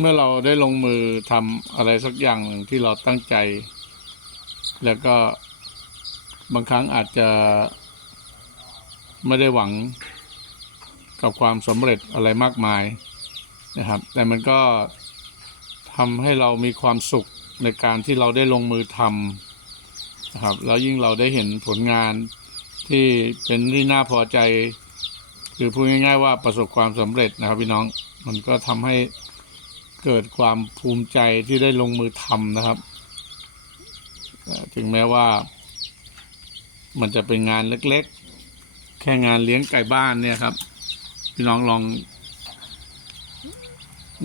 เมื่อเราได้ลงมือทำอะไรสักอย่างหนึ่งที่เราตั้งใจ แล้วก็บางครั้งอาจจะไม่ได้หวังกับความสำเร็จอะไรมากมายนะครับ แต่มันก็ทำให้เรามีความสุขในการที่เราได้ลงมือทำนะครับ แล้วยิ่งเราได้เห็นผลงานที่เป็นที่น่าพอใจ คือพูดง่ายๆว่าประสบความสำเร็จนะครับพี่น้อง มันก็ทำให้ เกิดความภูมิใจที่ได้ลงมือทำนะครับถึงแม้ว่า มันจะเป็นงานเล็กๆ แค่งานเลี้ยงไก่บ้านเนี่ยครับ พี่น้องลอง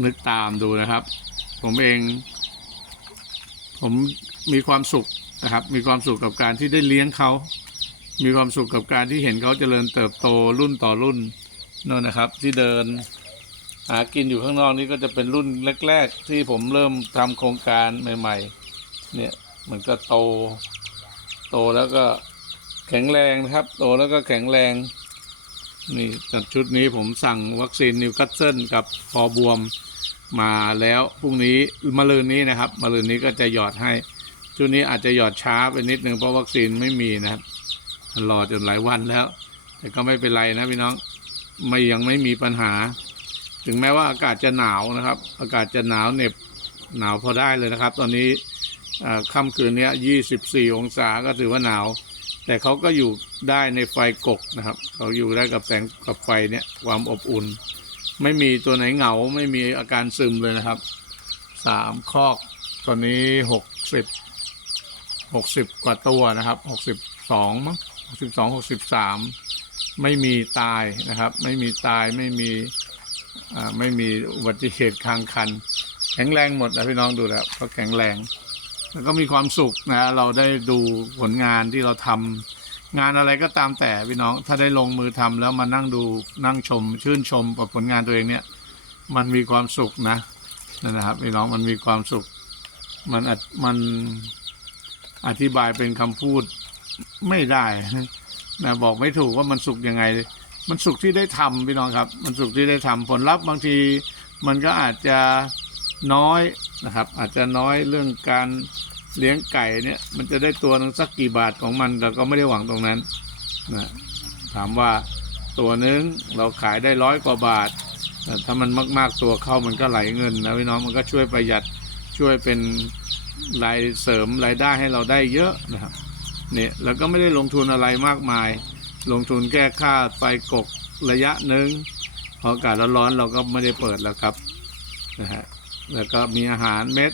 นึกตามดูนะครับ ผมเอง ผมมีความสุขนะครับ มีความสุขกับการที่ได้เลี้ยงเขา มีความสุขกับการที่เห็นเขาเจริญเติบโตรุ่นต่อรุ่นนั่นนะครับ ที่เดิน หากินอยู่ข้างนอกนี่ก็จะเป็นรุ่นแรก ๆ ที่ผมเริ่มทำโครงการใหม่ ๆ เนี่ยมันก็โต โตแล้วก็แข็งแรงนะครับ โตแล้วก็แข็งแรง นี่ชุดนี้ผมสั่งวัคซีนนิวคัสเซิลกับพอบวมมาแล้วพรุ่งนี้มะรืนนี้นะครับมะรืนนี้ก็จะหยอดให้ ชุดนี้อาจจะหยอดช้าไปนิดนึงเพราะวัคซีนไม่มีนะครับรอจนหลายวันแล้ว แต่ก็ไม่เป็นไรนะพี่น้องไม่ยังไม่มีปัญหา ถึงแม้ว่าอากาศจะหนาวนะครับ อากาศจะหนาวเหน็บหนาวพอได้เลยนะครับ ตอนนี้ค่ำคืนนี้24องศาก็ถือว่าหนาว แต่เขาก็อยู่ได้ในไฟกกนะครับ เขาอยู่ได้กับแสงกับไฟเนี่ยความอบอุ่น ไม่มีตัวไหนเหงาไม่มีอาการซึมเลยนะครับสามคอกตอนนี้หกสิบหกสิบกว่าตัวนะครับหกสิบสองมั้งหกสิบสองหกสิบสามไม่มีตายนะครับ ไม่มีตายไม่มี ไม่มีอุบัติเหตุทางคัน แข็งแรงหมดนะพี่น้องดูแล้วเขาแข็งแรง แล้วก็มีความสุขนะเราได้ดูผลงานที่เราทำงานอะไรก็ตามแต่พี่น้องถ้าได้ลงมือทำแล้วมานั่งดูนั่งชม ชื่นชมกับผลงานตัวเองเนี่ย มันมีความสุขนะนั่นนะครับพี่น้องมันมีความสุข มันอธิมันอธิบายเป็นคำพูดไม่ได้นะบอกไม่ถูกว่ามันสุขยังไง มันสุขที่ได้ทำพี่น้องครับ มันสุขที่ได้ทำผลลัพธ์บางทีมันก็อาจจะน้อยนะครับ อาจจะน้อยเรื่องการเลี้ยงไก่เนี่ย มันจะได้ตัวนึงสักกี่บาทของมันเราก็ไม่ได้หวังตรงนั้นนะถามว่าตัวนึงเราขายได้ร้อยกว่าบาทแต่ถ้ามันมาก ๆตัวเข้ามันก็ไหลเงินนะพี่น้องมันก็ช่วยประหยัดช่วยเป็นรายเสริมรายได้ให้เราได้เยอะนะครับเนี่ยแล้วก็ไม่ได้ลงทุนอะไรมากมาย ลงทุนแค่ค่าไฟกกระยะหนึ่งพออากาศร้อนๆเราก็ไม่ได้เปิดแล้วครับนะฮะแล้วก็มีอาหารเม็ด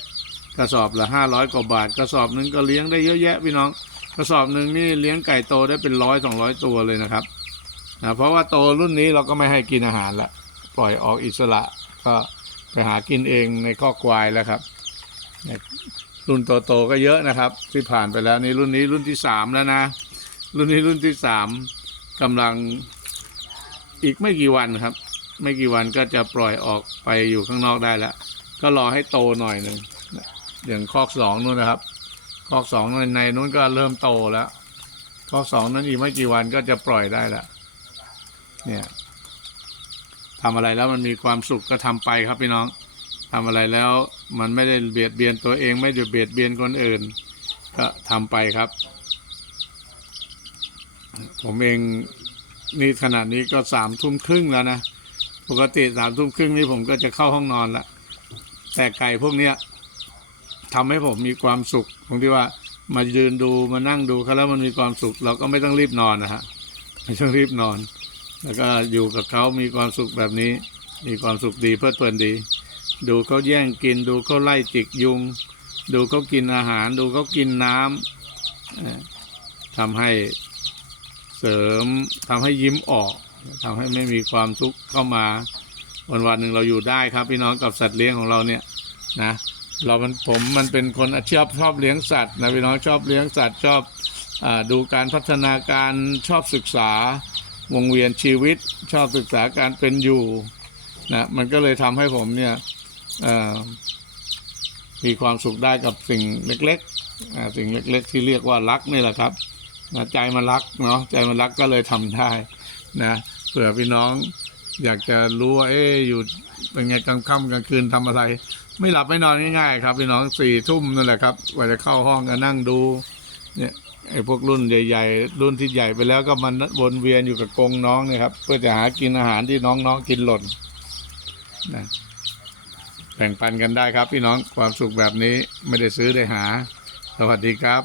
กระสอบละห้าร้อยกว่าบาทกระสอบหนึ่งก็เลี้ยงได้เยอะแยะพี่น้องกระสอบหนึ่งนี่เลี้ยงไก่โตได้เป็นร้อยสองร้อยตัวเลยนะครับนะเพราะว่าโตรุ่นนี้เราก็ไม่ให้กินอาหารละปล่อยออกอิสระก็ไปหากินเองในข้อควายแล้วครับรุ่นโตๆก็เยอะนะครับ ที่ผ่านไปแล้วนี่รุ่นนี้รุ่นที่สามแล้วนะ รุ่นนี้รุ่นที่สาม กำลังอีกไม่กี่วันครับ ไม่กี่วันก็จะปล่อยออกไปอยู่ข้างนอกได้แล้ว ก็รอให้โตหน่อยหนึ่งอย่างคอกสองนู่นนะครับ คอกสองในในนู้นก็เริ่มโตแล้ว คอกสองนั้นอีกไม่กี่วันก็จะปล่อยได้แล้วเนี่ยทำอะไรแล้วมันมีความสุขก็ทำไปครับพี่น้องทำอะไรแล้วมันไม่ได้เบียดเบียนตัวเองไม่ได้เบียดเบียนคนอื่น ก็ทำไปครับ ผมเองนี่ขนาดนี้ก็สามทุ่มครึ่งแล้วนะปกติสามทุ่มครึ่งนี่ผมก็จะเข้าห้องนอนละแต่ไก่พวกเนี้ยทำให้ผมมีความสุขตรงที่ว่ามายืนดูมานั่งดูเขาแล้วมันมีความสุข เราก็ไม่ต้องรีบนอนนะฮะไม่ต้องรีบนอน แล้วก็อยู่กับเขามีความสุขแบบนี้ มีความสุขดีเพลิดเพลินดี ดูเขาแย่งกินดูเขาไล่จิกยุง ดูเขากินอาหาร ดูเขากินน้ำทำให้ เสริมทำให้ยิ้มออกทำให้ไม่มีความทุกข์เข้ามา วันวันหนึ่งเราอยู่ได้ครับ พี่น้องกับสัตว์เลี้ยงของเราเนี่ยนะเรามันผมมันเป็นคนชอบชอบเลี้ยงสัตว์นะพี่น้องชอบเลี้ยงสัตว์ชอบอดูการพัฒนาการชอบศึกษาวงเวียนชีวิต ชอบศึกษาการเป็นอยู่นะมันก็เลยทำให้ผมเนี่ยมีความสุขได้กับสิ่งเล็กๆสิ่งเล็ก ๆ ที่เรียกว่ารักนี่แหละครับ นะใจมันรักเนาะใจมันรักก็เลยทำได้นะเผื่อพี่น้องอยากจะรู้ว่าเอ๊อยู่เป็นไงกลางค่ำกลางคืนทำอะไร ไม่หลับไม่นอนง่ายๆครับ พี่น้องสี่ทุ่มนั่นแหละครับกว่าจะเข้าห้องก็นั่งดู เนี่ยไอ้พวกรุ่นใหญ่ๆ รุ่นที่ใหญ่ไปแล้วก็มันวนเวียนอยู่กับกงน้องนี่ยครับ เพื่อจะหากินอาหารที่น้องๆกินหล่นนะแบ่งปันกันได้ครับ พี่น้องความสุขแบบนี้ไม่ได้ซื้อได้หา สวัสดีครับ